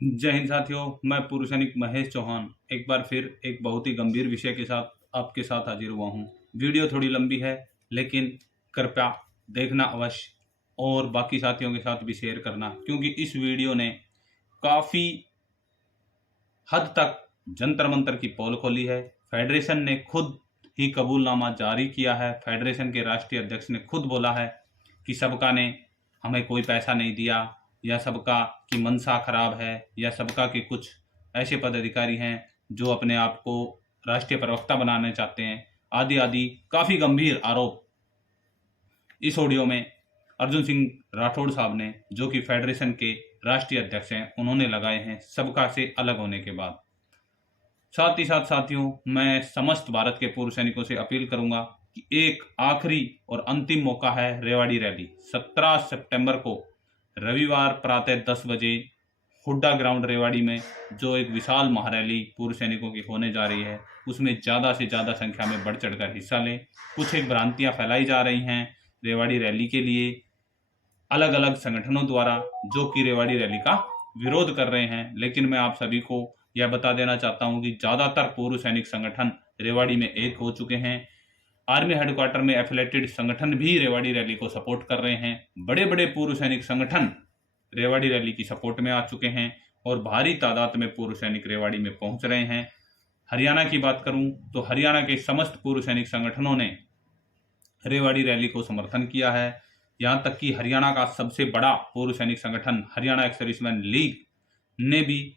जय हिंद साथियों, मैं पूर्व सैनिक महेश चौहान एक बार फिर एक बहुत ही गंभीर विषय के साथ आपके साथ हाजिर हुआ हूँ। वीडियो थोड़ी लंबी है, लेकिन कृपया देखना अवश्य और बाकी साथियों के साथ भी शेयर करना, क्योंकि इस वीडियो ने काफ़ी हद तक जंतर मंतर की पोल खोली है। फेडरेशन ने खुद ही कबूलनामा जारी किया है। फेडरेशन के राष्ट्रीय अध्यक्ष ने खुद बोला है कि सबका ने हमें कोई पैसा नहीं दिया, या सबका की मंशा खराब है, या सबका के कुछ ऐसे पदाधिकारी हैं जो अपने आप को राष्ट्रीय प्रवक्ता बनाना चाहते हैं, आदि आदि काफ़ी गंभीर आरोप इस ऑडियो में अर्जुन सिंह राठौड़ साहब ने, जो कि फेडरेशन के राष्ट्रीय अध्यक्ष हैं, उन्होंने लगाए हैं सबका से अलग होने के बाद। साथ ही साथ साथियों, मैं समस्त भारत के पूर्व सैनिकों से अपील करूंगा कि एक आखिरी और अंतिम मौका है। रेवाड़ी रैली 17 सितंबर को रविवार प्रातः 10 बजे हुड्डा ग्राउंड रेवाड़ी में जो एक विशाल महारैली पूर्व सैनिकों की होने जा रही है, उसमें ज़्यादा से ज़्यादा संख्या में बढ़ चढ़कर हिस्सा लें। कुछ एक भ्रांतियां फैलाई जा रही हैं रेवाड़ी रैली के लिए अलग अलग संगठनों द्वारा, जो कि रेवाड़ी रैली का विरोध कर रहे हैं, लेकिन मैं आप सभी को यह बता देना चाहता हूं कि ज़्यादातर पूर्व सैनिक संगठन रेवाड़ी में एक हो चुके हैं। आर्मी हेडक्वार्टर में एफिलेटेड संगठन भी रेवाड़ी रैली को सपोर्ट कर रहे हैं। बड़े बड़े पूर्व सैनिक संगठन रेवाड़ी रैली की सपोर्ट में आ चुके हैं और भारी तादाद में पूर्व सैनिक रेवाड़ी में पहुंच रहे हैं। हरियाणा की बात करूं तो हरियाणा के समस्त पूर्व सैनिक संगठनों ने रेवाड़ी रैली को समर्थन किया है। यहां तक कि हरियाणा का सबसे बड़ा पूर्व सैनिक संगठन हरियाणा एक्स सर्विसमैन लीग ने भी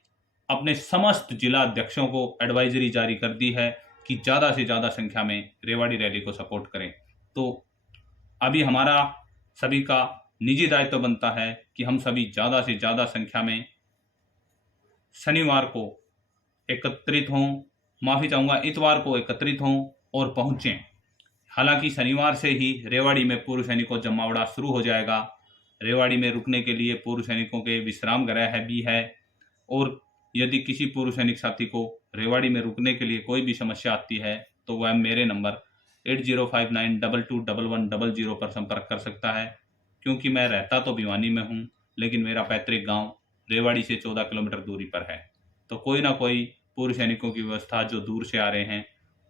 अपने समस्त जिला अध्यक्षों को एडवाइजरी जारी कर दी है कि ज़्यादा से ज़्यादा संख्या में रेवाड़ी रैली को सपोर्ट करें। तो अभी हमारा सभी का निजी दायित्व बनता है कि हम सभी ज़्यादा से ज़्यादा संख्या में शनिवार को एकत्रित हों, माफ़ी चाहूँगा, इतवार को एकत्रित हों और पहुँचें। हालांकि शनिवार से ही रेवाड़ी में पूर्व सैनिकों जमावड़ा शुरू हो जाएगा। रेवाड़ी में रुकने के लिए पूर्व सैनिकों के विश्राम गृह भी है, और यदि किसी पूर्व सैनिक साथी को रेवाड़ी में रुकने के लिए कोई भी समस्या आती है तो वह मेरे नंबर 8059221100 पर संपर्क कर सकता है। क्योंकि मैं रहता तो भिवानी में हूँ, लेकिन मेरा पैतृक गांव रेवाड़ी से 14 किलोमीटर दूरी पर है। तो कोई ना कोई पूर्व सैनिकों की व्यवस्था, जो दूर से आ रहे हैं,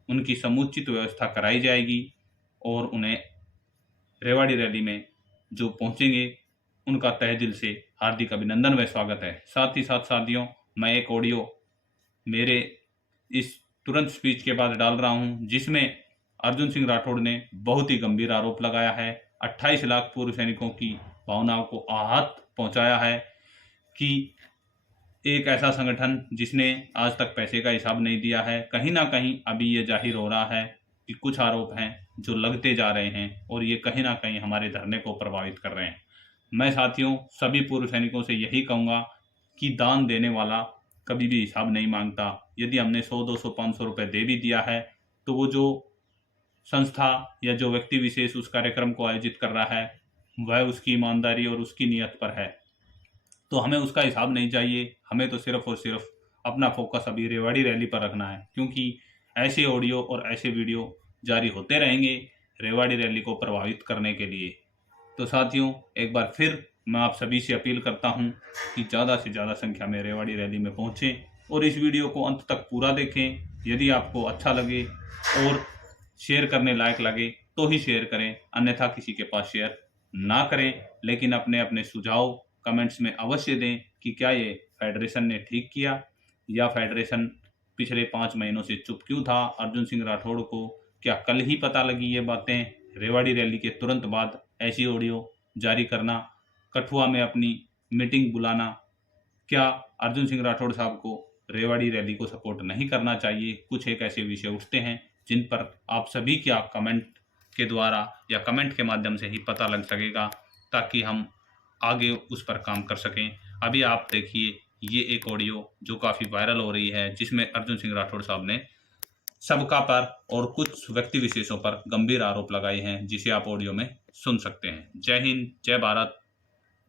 उनकी समुचित व्यवस्था कराई जाएगी और उन्हें रेवाड़ी रैली में जो पहुंचेंगे उनका तहे दिल से हार्दिक अभिनंदन व स्वागत है। साथ ही साथ साथियों, मैं एक ऑडियो मेरे इस तुरंत स्पीच के बाद डाल रहा हूं, जिसमें अर्जुन सिंह राठौड़ ने बहुत ही गंभीर आरोप लगाया है। 28 लाख पूर्व सैनिकों की भावनाओं को आहत पहुंचाया है कि एक ऐसा संगठन जिसने आज तक पैसे का हिसाब नहीं दिया है, कहीं ना कहीं अभी ये जाहिर हो रहा है कि कुछ आरोप हैं जो लगते जा रहे हैं और ये कहीं ना कहीं हमारे धरने को प्रभावित कर रहे हैं। मैं साथियों सभी पूर्व सैनिकों से यही कहूँगा कि दान देने वाला कभी भी हिसाब नहीं मांगता। यदि हमने 100, 200, 500 रुपये दे भी दिया है तो वो जो संस्था या जो व्यक्ति विशेष उस कार्यक्रम को आयोजित कर रहा है, वह उसकी ईमानदारी और उसकी नीयत पर है, तो हमें उसका हिसाब नहीं चाहिए। हमें तो सिर्फ और सिर्फ अपना फोकस अभी रेवाड़ी रैली पर रखना है, क्योंकि ऐसे ऑडियो और ऐसे वीडियो जारी होते रहेंगे रेवाड़ी रैली को प्रभावित करने के लिए। तो साथियों, एक बार फिर मैं आप सभी से अपील करता हूं कि ज़्यादा से ज़्यादा संख्या में रेवाड़ी रैली में पहुंचें और इस वीडियो को अंत तक पूरा देखें। यदि आपको अच्छा लगे और शेयर करने लायक लगे तो ही शेयर करें, अन्यथा किसी के पास शेयर ना करें। लेकिन अपने अपने सुझाव कमेंट्स में अवश्य दें कि क्या ये फेडरेशन ने ठीक किया, या फेडरेशन पिछले 5 महीनों से चुप क्यों था। अर्जुन सिंह राठौड़ को क्या कल ही पता लगी ये बातें? रेवाड़ी रैली के तुरंत बाद ऐसी ऑडियो जारी करना, कठुआ में अपनी मीटिंग बुलाना, क्या अर्जुन सिंह राठौड़ साहब को रेवाड़ी रैली को सपोर्ट नहीं करना चाहिए? कुछ एक ऐसे विषय उठते हैं जिन पर आप सभी क्या कमेंट के द्वारा या कमेंट के माध्यम से ही पता लग सकेगा, ताकि हम आगे उस पर काम कर सकें। अभी आप देखिए ये एक ऑडियो जो काफ़ी वायरल हो रही है, जिसमें अर्जुन सिंह राठौड़ साहब ने सबका पर और कुछ व्यक्ति विशेषों पर गंभीर आरोप लगाए हैं, जिसे आप ऑडियो में सुन सकते हैं। जय हिंद, जय भारत,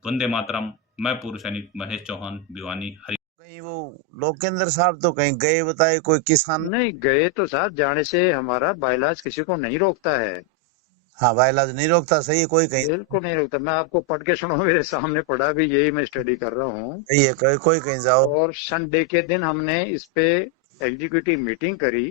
वंदे मातरम। मैं पूर्व सैनिक महेश चौहान, भिवानी, हरियाणा। कहीं वो लोकेंद्र साहब तो कहीं गए, बताए कोई किसान नहीं गए तो साहब, जाने से हमारा बाइलाज किसी को नहीं रोकता है। हाँ बाइलाज नहीं रोकता, सही है, कोई कहीं बिल्कुल नहीं रोकता। मैं आपको पढ़ के सुनाऊं, मेरे सामने पढ़ा भी, यही मैं स्टडी कर रहा हूँ। नहीं है, कोई कहीं जाओ। और संडे के दिन हमने इस पे एग्जीक्यूटिव मीटिंग करी,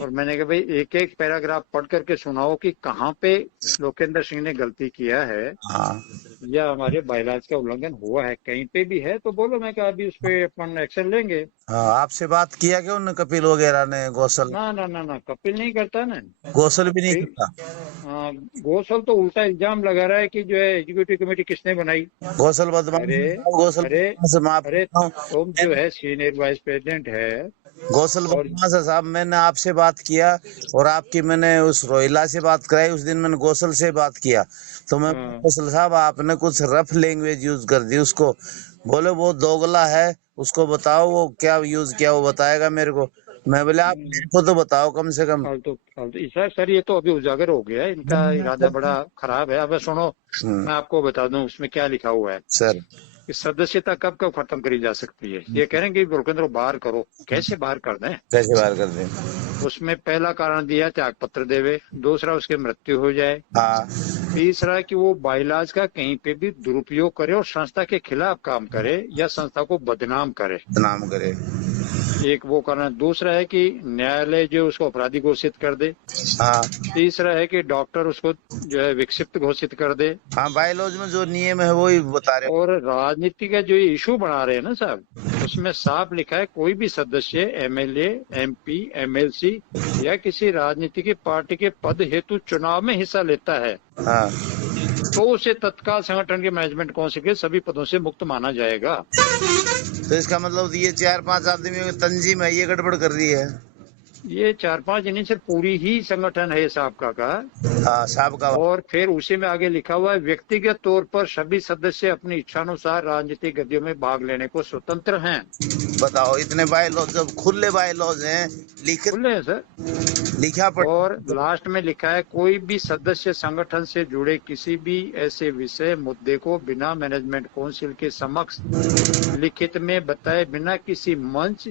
और मैंने कहा भाई एक एक पैराग्राफ पढ़ करके सुनाओ कि कहाँ पे लोकेंद्र सिंह ने गलती किया है हाँ या हमारे बायलाज का उल्लंघन हुआ है, कहीं पे भी है तो बोलो। मैं कहा अभी उस पे अपन एक्शन लेंगे। हाँ, आपसे बात किया क्या उन्होंने, कपिल वगैरह ने? गौसल? ना ना ना ना, कपिल नहीं करता ना। गौसल भी नहीं कपिल, करता? हाँ, घोषल तो उल्टा इल्जाम लगा रहा है कि जो है एग्जीक्यूटिव कमेटी किसने बनाई। गौसल बदमाश अरे है साहब, गौसल अरे बदमाश है, मैं आपको अरे, बताऊं। तुम जो है सीनियर वाइस प्रेसिडेंट है। गौसल और बदमाश है साहब, मैंने आपसे बात किया और आपकी मैंने उस रोहिला से बात कराई, उस दिन मैंने गौसल से बात किया, तो मैं हाँ, गौसल साहब आपने कुछ रफ लैंग्वेज यूज कर दी उसको। बोले वो दोगला है, उसको बताओ वो क्या यूज किया, वो बताएगा मेरे को। मैं बोले आप मेरे को तो बताओ कम से कम। फालतू फालतू सर, ये तो अभी उजागर हो गया है, इनका इरादा बड़ा खराब है। अब सुनो, मैं आपको बता दूं उसमें क्या लिखा हुआ है सर कि सदस्यता कब कब खत्म करी जा सकती है। ये कह रहे हैं कि लोकेंद्र बाहर करो, कैसे बाहर कर दें। कैसे बाहर कर दें? उसमें पहला कारण दिया त्याग पत्र देवे, दूसरा उसकी मृत्यु हो जाए, हाँ तीसरा कि वो बाइलाज का कहीं पे भी दुरुपयोग करे और संस्था के खिलाफ काम करे या संस्था को बदनाम करे। नाम करे। एक वो कारण। दूसरा है कि न्यायालय जो उसको अपराधी घोषित कर दे। हाँ तीसरा है कि डॉक्टर उसको जो है विक्षिप्त घोषित कर दे। हाँ, बायोलॉजी में जो नियम है वही बता रहे और राजनीति का जो ये इशू बना रहे हैं ना साहब, उसमें साफ लिखा है कोई भी सदस्य एमएलए, एमपी, एमएलसी या किसी राजनीतिक पार्टी के पद हेतु चुनाव में हिस्सा लेता है हो। हाँ, तो उसे तत्काल संगठन के मैनेजमेंट काउंसिल के सभी पदों से मुक्त माना जाएगा। तो इसका मतलब ये 4-5 आदमियों की तंजीम है, ये गड़बड़ कर रही है। ये 4-5 नहीं सर, पूरी ही संगठन है साबका का। हाँ साहब का। और फिर उसी में आगे लिखा हुआ है व्यक्तिगत तौर पर सभी सदस्य अपनी इच्छानुसार राजनीतिक गतियों में भाग लेने को स्वतंत्र हैं। बताओ, इतने बायलॉज, जब खुले बायलॉज हैं, खुले हैं सर। लिखा पड़। और लास्ट में लिखा है कोई भी सदस्य संगठन से जुड़े किसी भी ऐसे विषय मुद्दे को बिना मैनेजमेंट काउंसिल के समक्ष लिखित में बताए बिना किसी मंच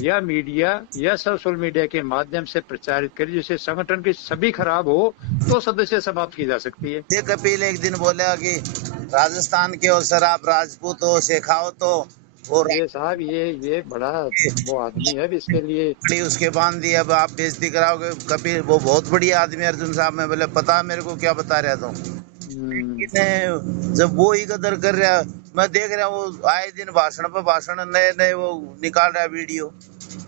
या मीडिया या सोशल मीडिया के माध्यम से प्रचारित करे जिससे संगठन की छवि खराब हो तो सदस्य समाप्त की जा सकती है। ये कपिल एक दिन बोलेगा कि राजस्थान के हो सर, आप राजपूत हो, शेखावत हो, और ये साहब ये बड़ा वो आदमी है, इसके लिए उसके बांध दी, अब आप बेइज्जती कराओगे। कपिल वो बहुत बढ़िया आदमी है अर्जुन साहब। मैं बोले पता है मेरे को क्या बता रहा तुम। जब वो ही कदर कर रहा, मैं देख रहा हूँ वो आए दिन भाषण पे भाषण नए नए वो निकाल रहा है वीडियो।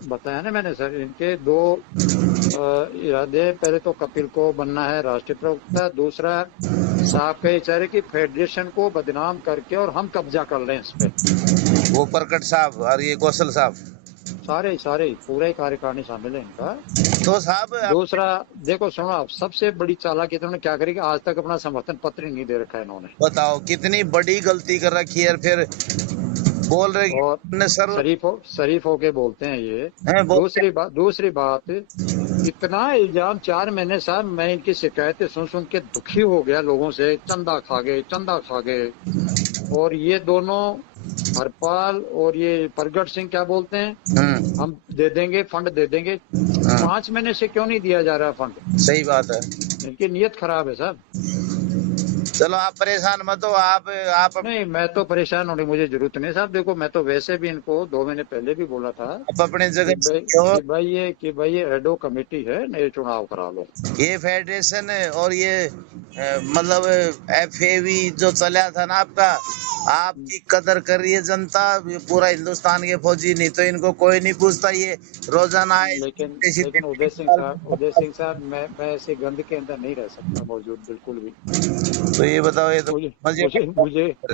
बताया ना मैंने सर, इनके दो इरादे, पहले तो कपिल को बनना है राष्ट्रीय प्रवक्ता, दूसरा साहब के इशारे की फेडरेशन को बदनाम करके और हम कब्जा कर लें इस पे। वो प्रकट साहब और ये कौशल साहब, सारे पूरे कार्यकारिणी शामिल है इनका। तो साहब दूसरा देखो सुनो, आप सबसे बड़ी चालाकी इन्होंने क्या करी कि आज तक अपना समर्थन पत्र ही नहीं दे रखा है इन्होंने। बताओ कितनी बड़ी गलती कर रखी है। फिर बोल रहे और सर शरीफ होके बोलते हैं ये। हैं, दूसरी बात इतना इल्जाम 4 महीने साहब, मैं इनकी शिकायतें सुन के दुखी हो गया लोगों से, चंदा खा गए। और ये दोनों हरपाल और ये प्रगट सिंह क्या बोलते हैं, हम दे देंगे, फंड दे देंगे। 5 महीने से क्यों नहीं दिया जा रहा फंड? सही बात है, इनकी नीयत खराब है साहब। चलो आप परेशान मत हो। आप नहीं, मैं तो परेशान होने मुझे जरूरत नहीं साहब। देखो मैं तो वैसे भी इनको 2 महीने पहले भी बोला था अपने जगह कि भाई ये एडो कमेटी है, नए चुनाव करा लो। ये फेडरेशन और ये मतलब FAV जो चला था ना आपका, आपकी कदर कर रही है जनता। ये पूरा हिंदुस्तान के फौजी, नहीं तो इनको कोई नहीं पूछता। ये रोजाना आए। लेकिन उदय सिंह साहब मैं ऐसे गंद के अंदर नहीं रह सकता मौजूद, बिल्कुल भी। तो ये बताओ, ये तो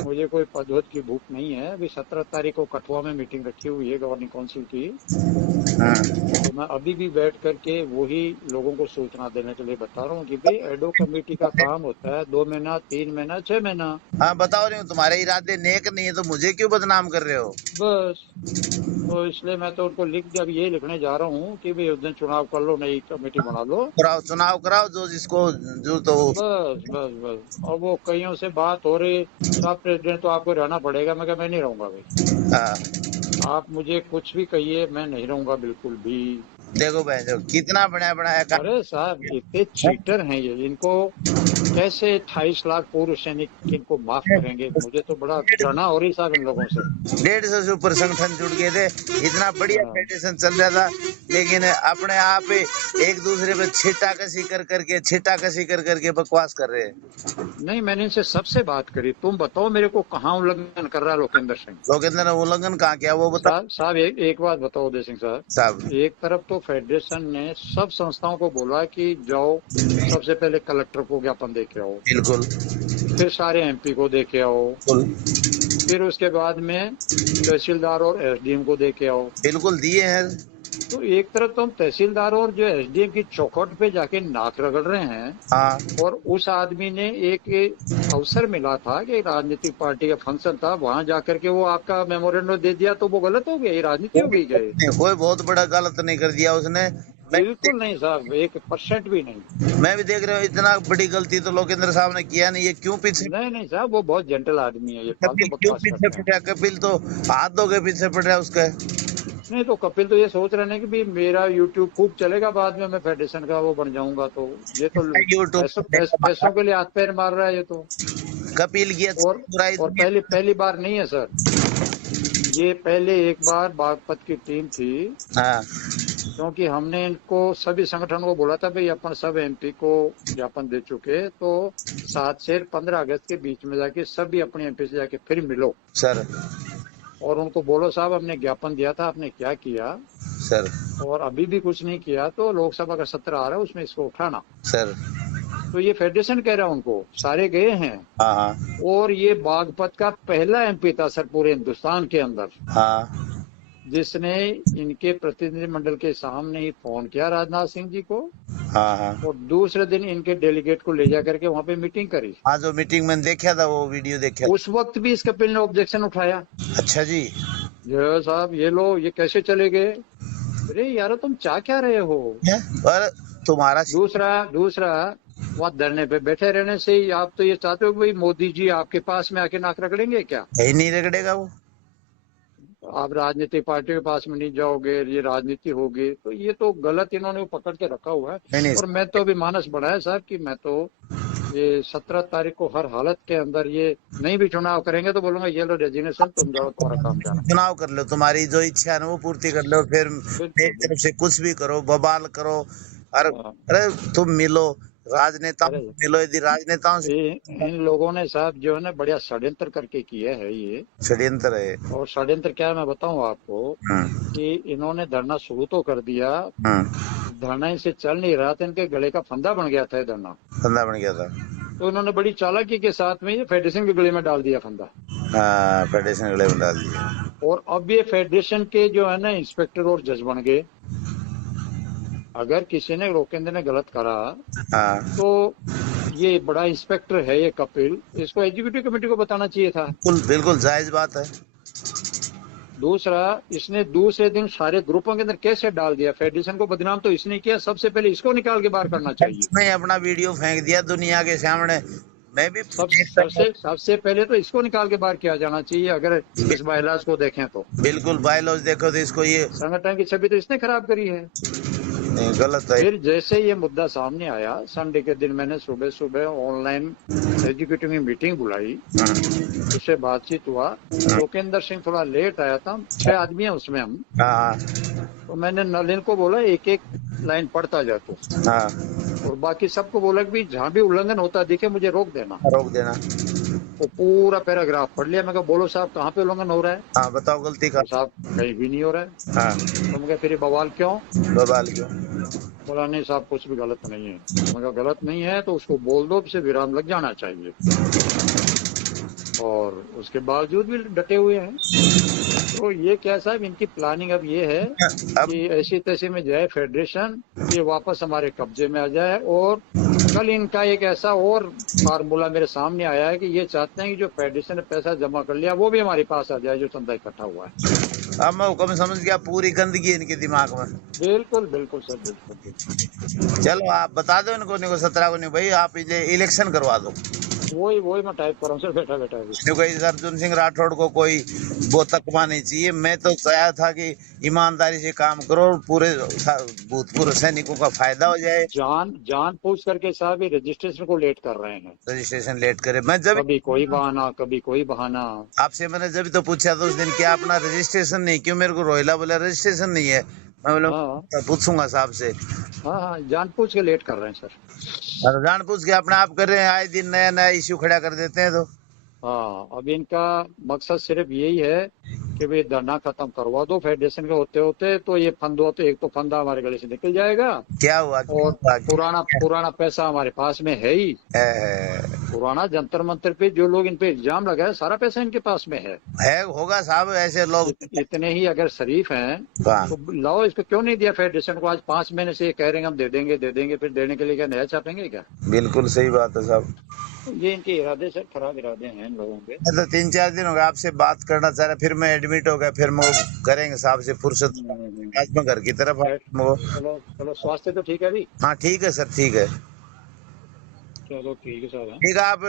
मुझे कोई पदोद की भूख नहीं है। अभी 17 तारीख को कठुआ में मीटिंग रखी हुई है गवर्निंग काउंसिल की। तो मैं अभी भी बैठ करके वही लोगों को सूचना देने के लिए बता रहा हूँ कि भाई एडो कमेटी का काम होता है 2 महीना, 3 महीना, 6 महीना। हाँ बताओ रही हूँ, तुम्हारे इरादे नेक नहीं है तो मुझे क्यों बदनाम कर रहे हो? बस तो इसलिए मैं तो उनको अब ये लिखने जा रहा हूँ कि भाई उस दिन चुनाव कर लो, नई कमेटी बना लो, चुनाव कराओ जो जिसको जो तो। बस। और वो कईयों से बात हो रही, साहब प्रेसिडेंट तो आपको रहना पड़ेगा। मैं नहीं रहूंगा भाई। हाँ। आप मुझे कुछ भी कहिए, मैं नहीं रहूंगा बिल्कुल भी। देखो भाई जो कितना बड़ा बड़ा है अरे साहब इतने चीटर हैं ये, इनको कैसे 28 लाख पूर्व सैनिक इनको माफ करेंगे? मुझे तो बड़ा घृणा हो रही साहब इन लोगों से। 150 से ऊपर संगठन जुड़ गए थे, इतना बढ़िया हाँ। फेडरेशन चल रहा था, लेकिन अपने आप ही एक दूसरे पे छीटा कसी कर करके बकवास कर रहे हैं। नहीं, मैंने इनसे सबसे बात करी, तुम बताओ मेरे को कहाँ उल्लंघन कर रहा है लोकेंद्र सिंह? लोकेंद्र ने उल्लंघन कहाँ किया वो बता साहब एक बात बताओ उदय सिंह साहब। साहब। एक तरफ तो फेडरेशन ने सब संस्थाओं को बोला कि जाओ सबसे पहले कलेक्टर को ज्ञापन दे के आओ, बिल्कुल फिर सारे एमपी को दे के आओ, बिल्कुल फिर उसके बाद में तहसीलदार और एसडीएम को दे के आओ। बिल्कुल दिए हैं। तो एक तरफ तो हम तहसीलदार और जो एसडीएम की चौखट पे जाके नाक रगड़ रहे हैं, हाँ और उस आदमी ने एक अवसर मिला था कि राजनीतिक पार्टी का फंक्शन था, वहां जाकर के वो आपका मेमोरेंडम दे दिया, तो वो गलत हो गया? ये राजनीति हो गई क्या? कोई बहुत बड़ा गलत नहीं कर दिया उसने। बिल्कुल नहीं साहब, 1% भी नहीं। मैं भी देख रहा हूँ, इतना बड़ी गलती तो लोकेंद्र साहब ने किया नहीं। ये क्यों पीछे नहीं साहब, वो बहुत जेंटल आदमी है, ये कपिल फालतू क्यों बकवास पीछे करते हैं। पड़ रहा? कपिल तो हाथ धो के पीछे पड़ रहा है उसका। नहीं तो कपिल तो ये सोच रहे हैं कि भी मेरा यूट्यूब खूब चलेगा, बाद में मैं फेडरेशन का वो बन जाऊंगा, तो ये तो पैसों के लिए हाथ पैर मार रहा है ये तो। कपिल की और पहली बार नहीं है सर, ये पहले एक बार बागपत की टीम थी, हाँ क्योंकि हमने इनको सभी संगठन को बोला था भाई अपन सब एमपी को ज्ञापन दे चुके, तो 7 से 15 अगस्त के बीच में जाके सभी अपने एमपी से जाके फिर मिलो सर, और उनको बोलो साहब हमने ज्ञापन दिया था, आपने क्या किया सर, और अभी भी कुछ नहीं किया, तो लोकसभा का सत्र आ रहा है उसमें इसको उठाना। सर। तो ये फेडरेशन कह रहा है उनको, सारे गए हैं, हाँ हाँ और ये बागपत का पहला एमपी था सर पूरे हिंदुस्तान के अंदर, हाँ जिसने इनके प्रतिनिधिमंडल के सामने ही फोन किया राजनाथ सिंह जी को, हाँ हाँ और दूसरे दिन इनके डेलीगेट को ले जा करके वहाँ पे मीटिंग करी। हाँ, जो मीटिंग मैंने देखा था वो वीडियो देखा। उस वक्त भी इस कपिल ने ऑब्जेक्शन उठाया। अच्छा जी। ये साहब ये लो, ये कैसे चले गए? अरे यार तुम चाह क्या रहे हो? और तुम्हारा दूसरा वहाँ धरने पे बैठे रहने से ही आप तो ये चाहते हो कि भाई मोदी जी आपके पास में आके नाक रगड़ेंगे क्या? यही नहीं रगड़ेगा वो। आप राजनीतिक पार्टी के पास में नहीं जाओगे, ये राजनीति होगी, तो ये तो गलत इन्होंने पकड़ के रखा हुआ है। नहीं। और मैं तो अभी मानस बढ़ाया साहब कि मैं तो ये 17 तारीख को हर हालत के अंदर ये नहीं भी चुनाव करेंगे तो बोलूंगा ये लो रेजिग्नेशन, तुम जाओ तुम्हारा काम जाना। चुनाव कर लो, तुम्हारी जो इच्छा है ना वो पूर्ति कर लो, फिर एक तरफ से कुछ भी करो, बवाल करो। अरे तुम मिलो राजनेताओं से, मिलो यदि राजनेताओं से। इन लोगों ने साहब जो है ना बढ़िया षड्यंत्र करके किया है ये। षड्यंत्र है। और षड्यंत्र क्या है मैं बताऊं आपको, कि इन्होंने धरना शुरू तो कर दिया, धरना इनसे चल नहीं रहा था, इनके गले का फंदा बन गया था ये धरना, फंदा बन गया था, तो इन्होंने बड़ी चालाकी के साथ में ये फेडरेशन के गले में डाल दिया फंदा। हाँ, फेडरेशन के गले में डाल दिया। और अब ये फेडरेशन के जो है ना इंस्पेक्टर और जज बन गए। अगर किसी ने लोकेंद्र ने गलत करा तो ये बड़ा इंस्पेक्टर है ये कपिल, इसको एग्जीक्यूटिव कमेटी को बताना चाहिए था। बिल्कुल जायज बात है। दूसरा, इसने दूसरे दिन सारे ग्रुपों के अंदर कैसे डाल दिया? फेडरेशन को बदनाम तो इसने किया, सबसे पहले इसको निकाल के बाहर करना चाहिए। नहीं, अपना वीडियो फेंक दिया दुनिया के सामने। मैं भी सबसे पहले तो इसको निकाल के बाहर किया जाना चाहिए। अगर इस बायलॉज को देखें तो बिल्कुल बायलॉज देखो तो इसको, ये संगठन की छवि तो इसने खराब करी है। नहीं, गलत है। फिर जैसे ये मुद्दा सामने आया, संडे के दिन मैंने सुबह ऑनलाइन एग्जीक्यूटिव की मीटिंग बुलाई, उससे बातचीत हुआ। लोकेंद्र सिंह थोड़ा लेट आया था, 6 आदमी है उसमें हम। तो मैंने नलिन को बोला एक एक लाइन पढ़ता जा तू, और बाकी सबको बोला कि जहाँ भी उल्लंघन होता दिखे मुझे रोक देना। वो पूरा पैराग्राफ पढ़ लिया। मैं कहा बोलो साहब कहाँ पे उल्लंघन हो रहा है? हाँ, बताओ गलती का। तो साहब कहीं भी नहीं हो रहा है। तो मैं कहा फिर बवाल क्यों? बोला नहीं साहब कुछ भी गलत नहीं है। मैं कहा गलत नहीं है तो उसको बोल दो, से विराम लग जाना चाहिए। और उसके बावजूद भी डटे हुए हैं। तो ये क्या साहब इनकी प्लानिंग अब ये है कि ऐसी तैसे में जाए फेडरेशन, ये वापस हमारे कब्जे में आ जाए। और कल इनका एक ऐसा और फार्मूला मेरे सामने आया है कि ये चाहते हैं कि जो फेडरेशन ने पैसा जमा कर लिया वो भी हमारे पास आ जाए, जो चंदा इकट्ठा हुआ है। अब मैं हुक्म समझ गया, पूरी गंदगी इनके दिमाग में। बिल्कुल बिल्कुल सर, बिल्कुल। चलो आप बता दो इनको 17 को नहीं भाई, आप इलेक्शन करवा दो। वही वही मैं टाइप कर रहा हूँ सर, बैठा बैठा अभी। क्योंकि इस अर्जुन सिंह राठौड़ को कोई वो तकमा नहीं चाहिए। मैं तो चाहा था कि ईमानदारी से काम करो और पूरे भूतपूर्व सैनिकों का फायदा हो जाए। जान पूछ करके साहब ये रजिस्ट्रेशन को लेट कर रहे हैं, रजिस्ट्रेशन लेट करे। मैं जब कभी कोई बहाना कभी कोई बहाना। आपसे मैंने जब तो पूछा था उस दिन क्या अपना रजिस्ट्रेशन नहीं, क्यों मेरे को रोहिला बोला रजिस्ट्रेशन नहीं है। मैं बोला हाँ पूछूंगा साहब से। हाँ हाँ, जान पूछ के लेट कर रहे हैं सर। और जान पूछ के अपने आप कर रहे हैं, आए दिन नया नया इश्यू खड़ा कर देते हैं। तो हाँ, अब इनका मकसद सिर्फ यही है कि भाई धरना खत्म करवा दो फेडरेशन के होते होते, तो ये फंदो तो एक तो फंदा हमारे गले से निकल जाएगा क्या हुआ, क्या और हुआ, पुराना पैसा हमारे पास में है ही। पुराना जंतर मंतर पे जो लोग इन पे इल्जाम लगाए, सारा पैसा इनके पास में है। होगा साहब ऐसे लोग। इतने ही अगर शरीफ हैं हाँ। तो लाओ, इसको क्यों नहीं दिया फेडरेशन को? आज 5 महीने से ये कह रहे हैं हम दे देंगे, फिर देने के लिए क्या नया छापेंगे क्या? बिल्कुल सही बात है साहब। ये इनके इरादे सर खराब इरादे हैं इन लोगों के। मैं तो 3-4 दिन हो गए आपसे बात करना चाह रहा, फिर मैं एडमिट हो गया, फिर मैं करेंगे साहब से फुर्सत। आज मैं घर की तरफ चलो चलो, स्वास्थ्य तो ठीक है अभी? हाँ ठीक है सर, ठीक है। चलो ठीक है सर। ठीक है, आप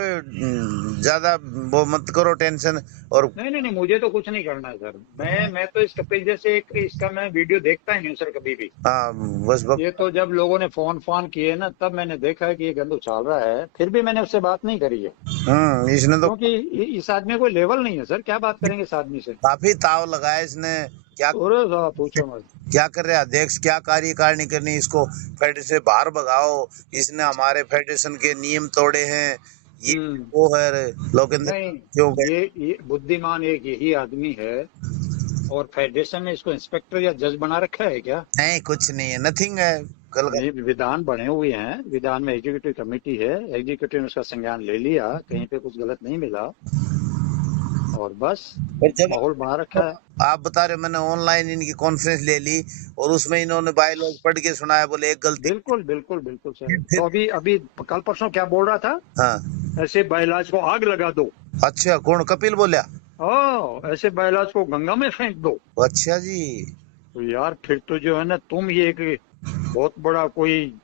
ज्यादा वो मत करो टेंशन। और नहीं नहीं नहीं, मुझे तो कुछ नहीं करना है सर। मैं तो इस कपिल जैसे इसका मैं वीडियो देखता ही नहीं हूँ सर कभी भी। हाँ बस ये तो जब लोगों ने फोन किए ना, तब मैंने देखा है कि ये गंदू चल रहा है, फिर भी मैंने उससे बात नहीं करी है। इसने तो क्योंकि इस आदमी कोई लेवल नहीं है सर, क्या बात करेंगे इस आदमी से? काफी ताव लगाया इसने। क्या अरे साहब पूछो मत। क्या कर रहे हैं अध्यक्ष, क्या कार्यकारिणी करनी, इसको फेडरेशन से बाहर भगाओ। इसने हमारे फेडरेशन के नियम तोड़े हैं, ये वो है लोकेंद्र नहीं, जो ये बुद्धिमान एक यही आदमी है, और फेडरेशन ने इसको इंस्पेक्टर या जज बना रखा है क्या? नहीं, कुछ नहीं है, नथिंग है। कल नहीं, विधान बने हुए हैं, विधान में एग्जीक्यूटिव कमेटी है, एग्जीक्यूटिव ने उसका संज्ञान ले लिया, कहीं पे कुछ गलत नहीं मिला, और बस माहौल बना रखा है। आप बता रहे, मैंने ऑनलाइन इनकी कॉन्फ्रेंस ले ली और उसमें इन्होंने बायलॉज पढ़ के सुनाया, बोले एक गलती। बिल्कुल बिल्कुल बिल्कुल सर। तो अभी कल परसों क्या बोल रहा था? हाँ ऐसे बायलाज को आग लगा दो। अच्छा, कौन कपिल बोला? ऐसे बायलाज को गंगा में फेंक दो। अच्छा जी। तो यार फिर तो जो है ना, तुम ये एक बहुत बड़ा कोई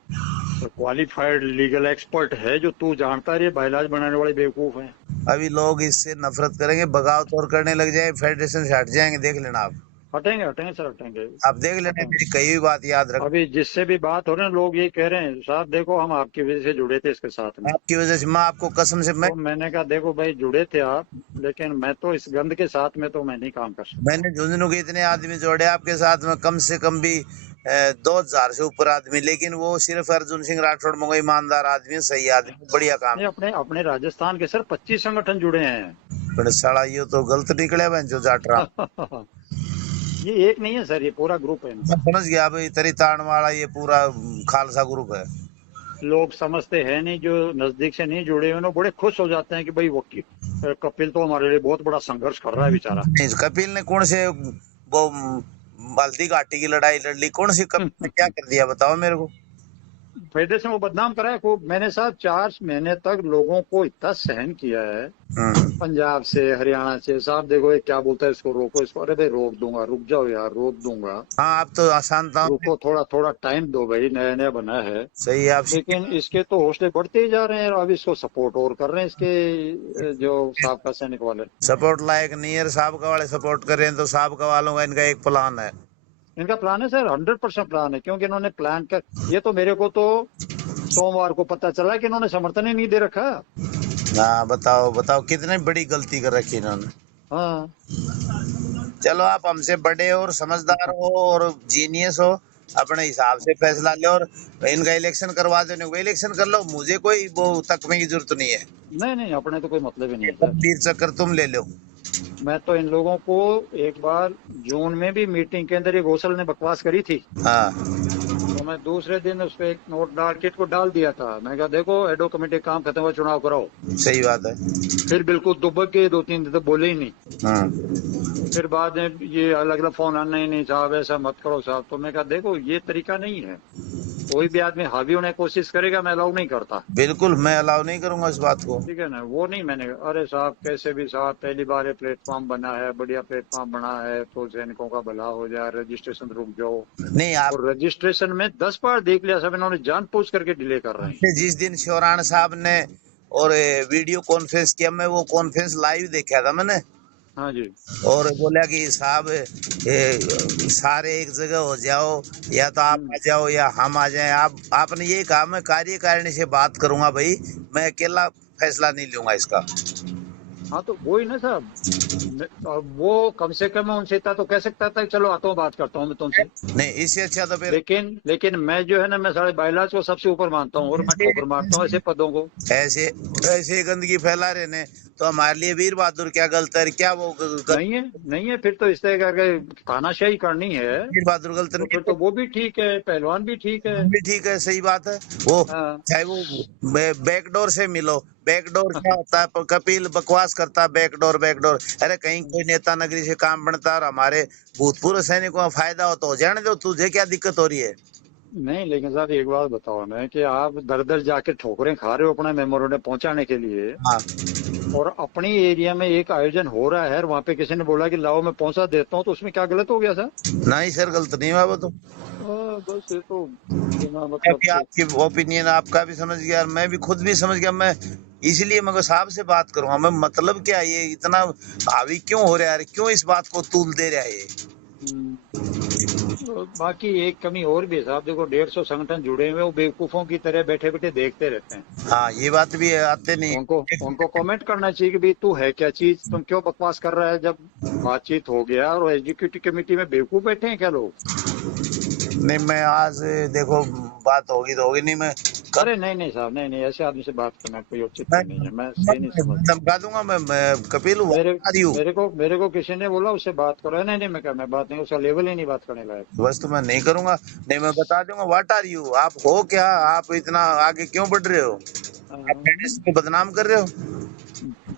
क्वालिफाइड लीगल एक्सपर्ट है जो तू जानता है, बायलाज बनाने वाले बेवकूफ हैं। अभी लोग इससे नफरत करेंगे, बगावत और करने लग जाए, फेडरेशन से हट जाएंगे, देख लेना आप। हटेंगे सर, हटेंगे। आप देख लेना, मेरी कही हुई बात याद रख। अभी जिससे भी बात हो रही है, लोग ये कह रहे हैं साहब देखो हम आपकी वजह से जुड़े थे इसके साथ में। आपकी वजह से, मैं आपको कसम से तो मैंने कहा देखो भाई जुड़े थे आप, लेकिन मैं तो इस गंद के साथ में तो मैं नहीं काम कर सकता। मैंने झुंझुनू के इतने आदमी जोड़े आपके साथ में, कम से कम भी 2000 से ऊपर आदमी, लेकिन वो सिर्फ अर्जुन सिंह राठौड़ में ईमानदार आदमी, सही आदमी, बढ़िया काम। अपने राजस्थान के सर 25 संगठन जुड़े हैं। साला ये तो गलत निकले बहन जो जाट रहा। ये एक नहीं है सर, ये पूरा ग्रुप है। मैं समझ गया भाई, तरी ताण वाला ये पूरा खालसा ग्रुप है। लोग समझते हैं नहीं, जो नजदीक से नहीं जुड़े हुए, बड़े खुश हो जाते हैं कि भाई वकील कपिल तो हमारे लिए बहुत बड़ा संघर्ष कर रहा है बेचारा। कपिल ने कौन से वो हल्दी घाटी की लड़ाई लड़ ली? कौन सी कपिल ने क्या कर दिया बताओ मेरे को? फेडरेशन को बदनाम कराया खूब। मैंने साहब 4 महीने तक लोगों को इतना सहन किया है, पंजाब से हरियाणा से, साहब देखो ये क्या बोलता है, इसको रोको, इसको, अरे भाई रोक दूंगा, रुक जाओ यार, रोक दूंगा। हाँ, आप तो आसान था, रुको, थोड़ा टाइम दो भाई, नया नया बना है। सही है आप। लेकिन इसके तो हौसले बढ़ते ही जा रहे हैं, अब इसको सपोर्ट और कर रहे हैं इसके जो साबका सैनिक वाले। सपोर्ट लायक नहीं है, साहबका वाले सपोर्ट कर रहे हैं, तो साहबका वालों का इनका एक प्लान है। इनका प्लान है सर, 100% प्लान है, क्योंकि इन्होंने प्लान कर, ये तो मेरे को तो सोमवार को पता चला कि इन्होंने समर्थन ही नहीं दे रखा। हाँ बताओ कितनी बड़ी गलती कर रखी इन्होंने। हाँ चलो, आप हमसे बड़े और समझदार हो और जीनियस हो, अपने हिसाब से फैसला ले और इनका इलेक्शन करवा दो, इलेक्शन कर लो, मुझे कोई वो तकमे की जरूरत नहीं है। नहीं, अपने तो कोई मतलब ही नहीं है सर। 20 चक्कर तुम ले लो। मैं तो इन लोगों को एक बार जून में भी मीटिंग के अंदर, ये घोषल ने बकवास करी थी, हाँ, तो मैं दूसरे दिन उस पर एक नोट डाल के को डाल दिया था। मैं कहा देखो एडो कमेटी काम खत्म हुआ, चुनाव कराओ। सही बात है। फिर बिल्कुल दुबक के 2-3 दिन तक बोले ही नहीं। हाँ। फिर बाद में ये अलग फोन आना ही नहीं साहब, ऐसा मत करो साहब। तो मैं कहा देखो ये तरीका नहीं है, कोई भी आदमी हावी होने की कोशिश करेगा, मैं अलाउ नहीं करता। बिल्कुल, मैं अलाउ नहीं करूंगा इस बात को। ठीक है ना, वो नहीं। मैंने अरे साहब कैसे भी साहब, पहली बार ये प्लेटफॉर्म बना है, बढ़िया प्लेटफॉर्म बना है, तो सैनिकों का भला हो जाए, रजिस्ट्रेशन रुक जाओ। नहीं, आप और रजिस्ट्रेशन में 10 बार देख लिया सब, इन्होंने जान पूछ करके डिले कर रहे हैं। जिस दिन शिवराण साहब ने और वीडियो कॉन्फ्रेंस किया। मैं वो कॉन्फ्रेंस लाइव देखा था मैंने। हाँ जी। और बोला कि साहब सारे एक जगह हो जाओ, या तो आप आ जाओ या हम आ जाएं। आपने ये कहा मैं कार्यकारिणी से बात करूंगा भाई, मैं अकेला फैसला नहीं लूंगा इसका। हाँ तो वही ना साहब, और वो कम से कम मैं उनसे इतना तो कह सकता था कि चलो आता हूँ, बात करता हूँ मैं तुमसे। नहीं, इससे अच्छा तो फिर लेकिन मैं जो है ना, मैं सारे बाइलाज को सबसे ऊपर मानता हूँ और मैं ठोकर मारता हूँ ऐसे पदों को। ऐसे ऐसे गंदगी फैला रहे ने, तो हमारे लिए वीर बहादुर क्या गलत है? क्या वो नहीं है, नहीं है, फिर तो इस तरह करके तानाशाही करनी है वीर बहादुर गलत तो नहीं फिर तो वो भी ठीक है, पहलवान भी ठीक है। भी ठीक है, सही बात है। वो हाँ। चाहे वो बैकडोर से मिलो। बैकडोर क्या होता है? कपिल बकवास करता है, बैकडोर बैकडोर। अरे कहीं कोई नेता नगरी से काम बनता और हमारे भूतपूर्व सैनिकों का फायदा हो तो जाने दो, तुझे क्या दिक्कत हो रही है? नहीं लेकिन साहब एक बात बताओ ना, कि आप दर दर जाके ठोकरें खा रहे हो अपने मेमोरेंडम पहुंचाने के लिए, हाँ, और अपनी एरिया में एक आयोजन हो रहा है और वहां पे किसी ने बोला कि लाओ मैं पहुंचा देता हूँ, तो उसमें क्या गलत हो गया सर? नहीं सर, गलत नहीं हुआ वो तो। बस ये तो बिना मतलब अभी से। आपकी ओपिनियन आपका भी समझ गया और मैं भी खुद भी समझ गया। मैं इसलिए मगर साहब से बात करूंगा मैं। मतलब क्या ये इतना हावी क्यों हो रहा है? क्यों इस बात को तूल दे रहा है ये? हम्म, तो बाकी एक कमी और भी है साहब, देखो 150 संगठन जुड़े हुए, वो बेवकूफों की तरह बैठे बैठे देखते रहते हैं। हाँ, ये बात भी है, आते नहीं। उनको उनको कमेंट करना चाहिए कि भाई तू है क्या चीज, तुम क्यों बकवास कर रहा है। जब बातचीत हो गया और एग्जीक्यूटिव कमेटी में बेवकूफ बैठे हैं क्या लोग? नहीं, मैं आज देखो बात होगी तो होगी नहीं। मैं कब अरे नहीं नहीं साहब, नहीं नहीं, ऐसे आदमी से बात करना कोई उचित मैं भी नहीं है, मैं सही नहीं समझता। धमका दूंगा। मैं कपिल हूँ, मेरे आ रही हूँ। मेरे को किसी ने बोला उससे बात करो, नहीं नहीं मैं बात नहीं, उसका लेवल ही नहीं बात करने लायक। बस तो मैं नहीं करूंगा। नहीं, मैं बता दूंगा व्हाट आर यू, आप हो क्या? आप इतना आगे क्यों बढ़ रहे हो? आप फेडरेशन को बदनाम कर रहे हो।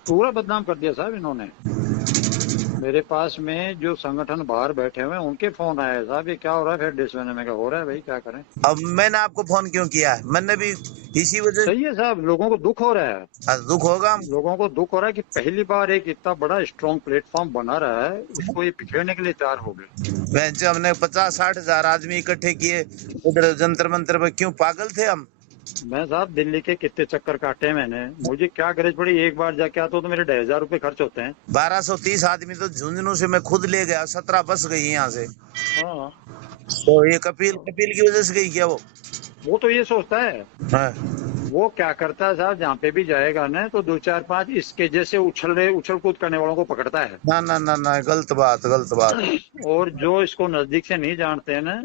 पूरा बदनाम कर दिया साहब इन्होंने। मेरे पास में जो संगठन बाहर बैठे हुए हैं उनके फोन आए हैं, साहब ये क्या हो रहा है फेडरेशन में। मैं कहा हो रहा है भाई, क्या करें। अब मैंने आपको फोन क्यों किया है? मैंने भी इसी वजह सही है साहब, लोगों को दुख हो रहा है। दुख होगा। लोगों को दुख हो रहा है कि पहली बार एक इतना बड़ा स्ट्रॉन्ग प्लेटफॉर्म बना रहा है, उसको ये बिखेरने के लिए तैयार हो गए। हमने 50-60 हजार आदमी इकट्ठे किए उधर जंतर मंतर पे। क्यों पागल थे हम? मैं साहब दिल्ली के कितने चक्कर काटे मैंने, मुझे क्या गरज पड़ी, एक बार जाके आता हूँ तो मेरे 2,500 खर्च होते हैं। 1230 आदमी तो झुंझुनू से मैं खुद ले गया, 17 बस गई यहाँ से। हाँ, तो ये कपिल कपिल की वजह से गई क्या वो? वो तो ये सोचता है। हाँ। वो क्या करता है साहब, जहाँ पे भी जाएगा ना तो 2 4 5 इसके जैसे उछल कूद करने वालों को पकड़ता है। ना ना ना ना, गलत बात, गलत बात। और जो इसको नजदीक से नहीं जानते हैं ना,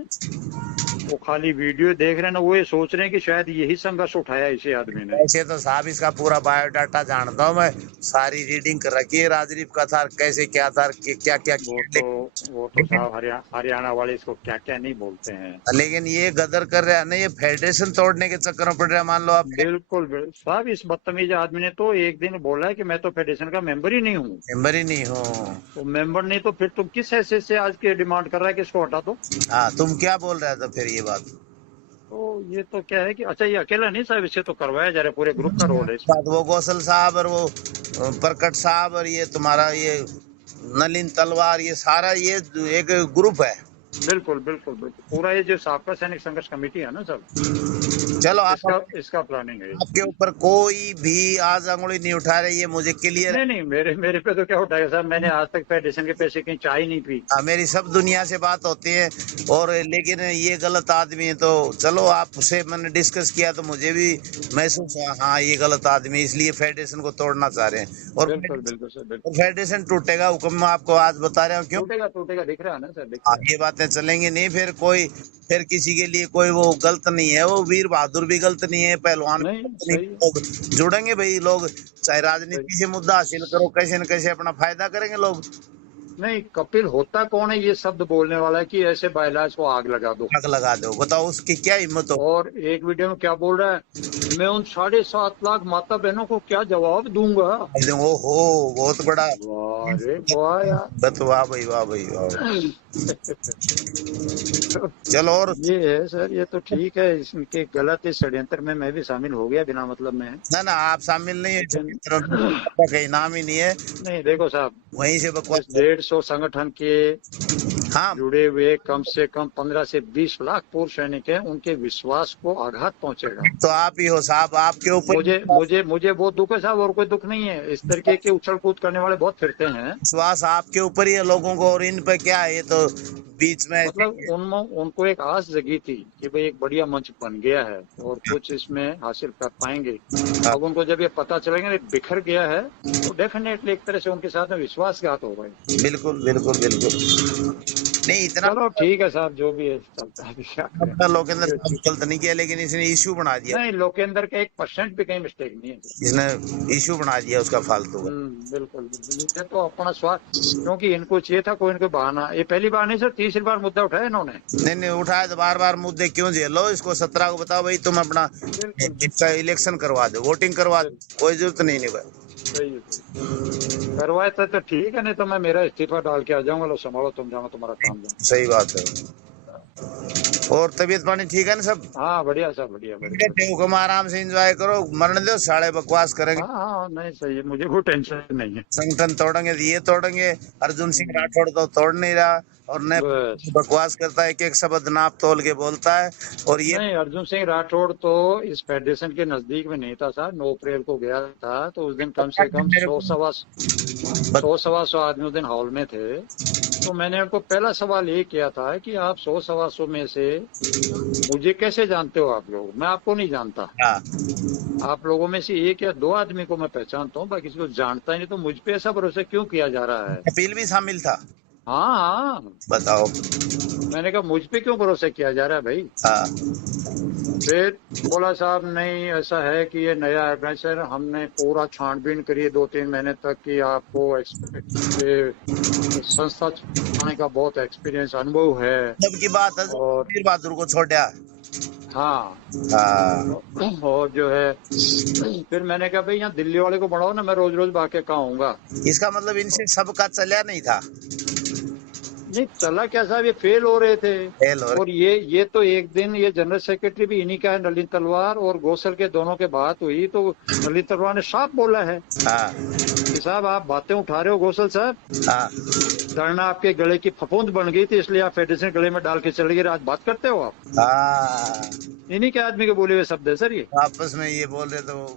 वो खाली वीडियो देख रहे हैं ना, वो ये सोच रहे हैं कि शायद यही संघर्ष उठाया इसी आदमी ने। ऐसे तो साहब इसका पूरा बायोडाटा जानता हूँ मैं, सारी रीडिंग कर रखी है। राजदीप का था, कैसे क्या था, क्या क्या वो तो साहब हरियाणा वाले इसको क्या क्या नहीं बोलते हैं। लेकिन ये गदर कर रहा है ना, ये फेडरेशन तोड़ने के चक्कर में पड़ रहा है। मान लो आप बिल्कुल साहब, इस बदतमीज आदमी ने तो एक दिन बोला है कि मैं तो फेडरेशन का मेंबर ही नहीं हूँ। मेंबर ही नहीं हो। तो मेंबर नहीं तो फिर तुम किस हैसियत से आज की डिमांड कर रहा है कि इसको हटा दो? हाँ, तुम क्या बोल रहा था फिर ये बात? तो ये तो क्या है कि अच्छा ये अकेला नहीं साहब, इससे तो करवाया जा रहा है, पूरे ग्रुप का रोल है इसमें। बात वो कौशल साहब और वो प्रकट साहब और ये तुम्हारा ये नलिन तलवार, ये सारा ये एक ग्रुप है। बिल्कुल बिल्कुल बिल्कुल, पूरा ये जो साबका सैनिक संघर्ष कमेटी है ना सर, चलो आप इसका प्लानिंग है। आपके ऊपर कोई भी आज अंगुली नहीं उठा रहे, ये मुझे क्लियर है। नहीं नहीं, मेरे पे तो क्या उठाएगा साहब, मैंने आज तक फेडरेशन के पैसे की चाय नहीं पी। मेरी सब दुनिया से बात होती है। और लेकिन ये गलत आदमी है, तो चलो आपसे मैंने डिस्कस किया तो मुझे भी महसूस हुआ, हाँ ये गलत आदमी, इसलिए फेडरेशन को तोड़ना चाह रहे हैं। और बिल्कुल बिल्कुल सर, बिल्कुल फेडरेशन टूटेगा, हुक्म मैं आपको आज बता रहा हूँ क्यों। टूटेगा टूटेगा, दिख रहा है ना सर, दिख हाँ, रहा है। ये बातें चलेंगी नहीं फिर कोई, फिर किसी के लिए कोई वो गलत नहीं है। वो वीर बहादुर भी गलत नहीं है, पहलवान भी नहीं गलत नहीं। सही लोग जुड़ेंगे भाई, लोग चाहे सही। राजनीति से मुद्दा हासिल करो, कैसे न कैसे अपना फायदा करेंगे लोग। नहीं, कपिल होता कौन है ये शब्द बोलने वाला है कि ऐसे बाइलाज को आग लगा दो? आग लगा दो, बताओ उसकी क्या हिम्मत हो। और एक वीडियो में क्या बोल रहा है, मैं उन 7.5 लाख माता बहनों को क्या जवाब दूंगा? ओहो, बहुत बड़ा। वाह रे वाह यार। बस वाह भाई, वाह भाई, वाह। चलो और ये है सर, ये तो ठीक है, इसके गलत इस षड्यंत्र में मैं भी शामिल हो गया बिना मतलब में। ना ना, आप शामिल नहीं लेकिन हो, कहीं नाम ही नहीं है। नहीं देखो साहब, वहीं से बकवास। इस विश्व संगठन के हाँ जुड़े हुए कम से कम 15 से 20 लाख पूर्व सैनिक हैं, उनके विश्वास को आघात पहुंचेगा। तो आप ही हो साहब, आपके ऊपर मुझे मुझे मुझे बहुत दुख है साहब, और कोई दुख नहीं है। इस तरीके के उछल कूद करने वाले बहुत फिरते हैं। विश्वास आपके ऊपर ही है लोगों को, और इन पे क्या है, ये तो बीच में मतलब उनको एक आस जगी थी कि भाई एक बढ़िया मंच बन गया है और कुछ इसमें हासिल कर पाएंगे। अब उनको जब ये पता चलेगा कि बिखर गया है, तो डेफिनेटली एक तरह से उनके साथ में विश्वासघात हो गए। बिल्कुल बिल्कुल बिल्कुल। नहीं इतना चलो ठीक है साहब, जो भी है चलता है। क्या करें। अपना लोकेंद्र गलत नहीं किया, लेकिन इसने इशू बना दिया, नहीं, लोकेंद्र का 1% भी कहीं मिस्टेक नहीं है। इसने इशू बना दिया उसका फालतू का। बिल्कुल बिल्कुल। ये तो अपना स्वार्थ, क्योंकि इनको चाहिए था कोई इनको बहाना। ये पहली बार नहीं सर, तीसरी बार मुद्दा उठाया इन्होंने। नहीं उठाया तो बार बार मुद्दे क्यों झेलो, इसको 17 को बताओ भाई तुम अपना इसका इलेक्शन करवा दो, वोटिंग करवा दो, कोई जरूरत नहीं है भाई। सही है, करवाए तो ठीक है, नहीं तो मैं मेरा इस्तीफा डाल के आ जाऊंगा। लो संभालो, तुम जाओ, तुम्हारा काम जाओ। सही बात है। और तबीयत पानी ठीक है ना सब? हाँ बढ़िया साहब, बढ़िया बढ़िया। हुक्म आराम से एंजॉय करो, मरने दो, साले बकवास करेंगे। हाँ नहीं सही है, मुझे कोई टेंशन नहीं है। संगठन तोड़ेंगे तो ये तोड़ेंगे। अर्जुन सिंह राठौड़ तो तोड़ नहीं रहा, और न बस। बकवास करता है, एक शब्द नाप तोल के बोलता है। और ये नहीं, अर्जुन सिंह राठौड़ तो इस फेडरेशन के नजदीक में नहीं था साहब। 9 अप्रैल को गया था, तो उस दिन कम से कम 100-125 आदमी उस दिन हॉल में थे। तो मैंने उनको पहला सवाल ये किया था कि आप 100-125 में से मुझे कैसे जानते हो आप लोग? मैं आपको नहीं जानता। हाँ, आप लोगों में से 1 या 2 आदमी को मैं पहचानता हूँ, बाकी किसी को जानता ही नहीं। तो मुझ पे ऐसा भरोसा क्यों किया जा रहा है? अपील भी शामिल था। हाँ हाँ, बताओ। मैंने कहा मुझ पे क्यों भरोसा किया जा रहा है भाई? हाँ, फिर बोला साहब नहीं, ऐसा है कि ये नया है सर, हमने पूरा छानबीन करी 2-3 महीने तक कि आपको संस्था चलाने का बहुत एक्सपीरियंस अनुभव है। तब की बात है और वीर बहादुर को छोड़ा। हाँ, हाँ, और जो है फिर मैंने कहा भाई यहाँ दिल्ली वाले को बढ़ाओ ना, मैं रोज रोज बाके कहाँ आऊंगा। इसका मतलब इनसे सबका चला नहीं था। नहीं चला क्या साहब, ये फेल हो रहे थे। फेल हो रहे। और ये तो एक दिन ये जनरल सेक्रेटरी भी इन्हीं का है, नलिन तलवार और गोसल के दोनों के बात हुई, तो नलिन तलवार ने साफ बोला है हाँ, कि साहब आप बातें उठा रहे हो गोसल साहब, हाँ, धरना आपके गले की फफूंद बन गई थी, इसलिए आप फेडरेशन गले में डाल के चले गए, आज बात करते हो आप। हाँ, इन्हीं के आदमी के बोले हुए शब्द है सर ये। आपस में ये बोल रहे तो